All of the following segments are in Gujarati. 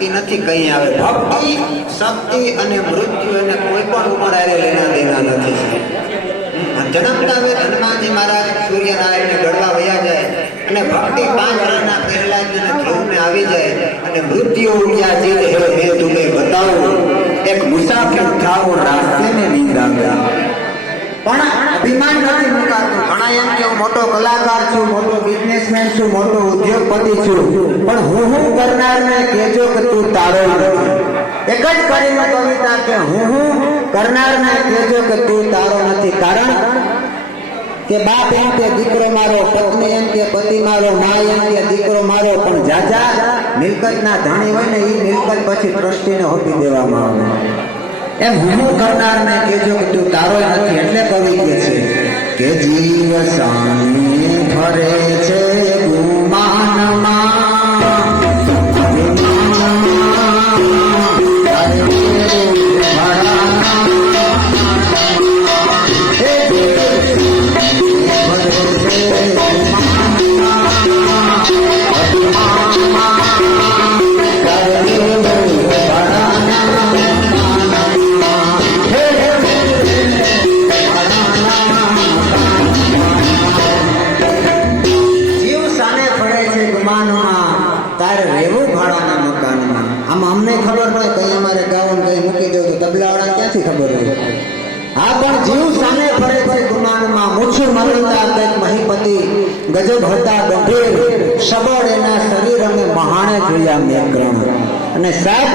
નક્કી નથી કઈ આવે. ભક્તિ શક્તિ અને મૃત્યુ એને કોઈ પણ ઉંમર આવે લેના દેના નથી. જન્મતા હવે હનુમાનજી મહારાજ સૂર્યનારાયણને ગળવા વયા જાય અને ભક્તિ 5 વર્ષના પહેલા જ એને ધ્રુવને આવી જાય અને મૃત્યુ ક્યાં જીવ હે તુમે બતાવો એક મુસાફિર થાઓ રાસ્તે ને નીંદ આવ્યા. પણ અભિમાન નથી મુકાતું. ઘણા એમ કે હું મોટો કલાકાર છું, મોટો બિઝનેસમેન છું, મોટો ઉદ્યોગપતિ છું, પણ હું કરનારને કહેજો કે તું તારો નથી. એક જ કરીને કવિતા કે હું કરનારને કહેજો કે તું તારો નથી. કારણ કે બાપ એમ કે દીકરો મારો, પત્ની એમ કે પતિ મારો, મા એમ કે દીકરો મારો, પણ જાજા મિલકતના ધણી હોય ને એ મિલકત પછી ટ્રસ્ટીને હોપી દેવામાં આવે. એમ હું કરનારને કહેજો કે તું તારો નથી. એટલે કવિ કહે છે કે જીવ સામે ફરે છે ગુમાનમાં, અમને ખબર હોય કઈ અમારે ગાવાનું કઈ મૂકી દઉં તો તબલાવાળા ક્યાંથી ખબર હોય? હા, પણ જીવ સામે ફરે છે ગુમાનમાં. મૂછું મરતા કંઈક મહીપતિ, ગજબ હતા ગંભીર, સબળ એના શરીર અમે મહાણે જોયા મેઘગ્રહણ. અને સાહેબ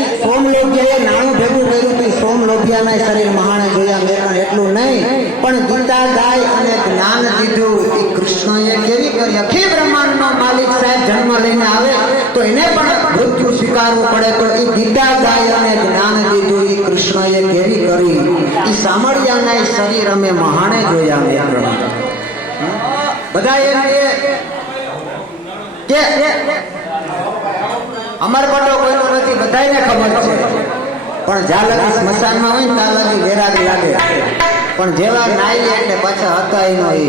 એ સોમલોભિયાએ નાણું ભેગું કર્યું હતું. સોમલોભિયાના શરીર મહાણે જોયા મેઘગ્રહણ એટલું નહીં, પણ ગીતા ગાય અને જ્ઞાન દીધું. એ કૃષ્ણએ કેવી કરી? અખિલ બ્રહ્માંડનો માલિક સાહેબ જન્મ લઈને આવે તો એને પણ મૃત્યુ સ્વીકારવું પડે. તો એ ગીતા ગાય અને જ્ઞાન દીધું. એ કૃષ્ણએ કેવી કરી? એ સામળિયાના શરીર અમે મહાણે જોયા મેઘગ્રહણ. બધા એમ કે અમરકોટો કોઈનો નથી, બધાને ખબર છે. પણ જ્યાં લગી સ્મશાનમાં હોય ને ત્યાં લગી વેરાગ લાગે. પણ જેવા નાઈ એટલે પાછા હતા એનો એ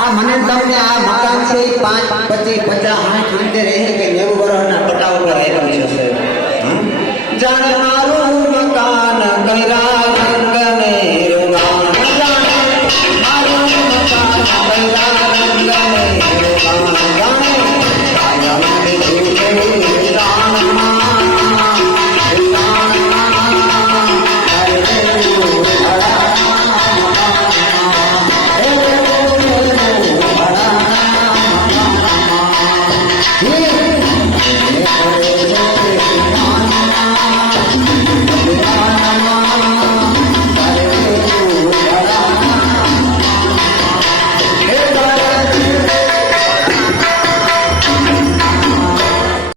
આ મને તમને આ મકાન છે 5, 25, 50, 60, 70, 80 કે 90 વર્ષના પટ્ટા ઉપર આવેલું છે. જાણે મારું મકાન કૈરા રંગને રોગાણ, જાણે મારું મકાન કૈરા રંગને રોગાણ, જાણે કાયમને છૂટે રાણમાં Yeah.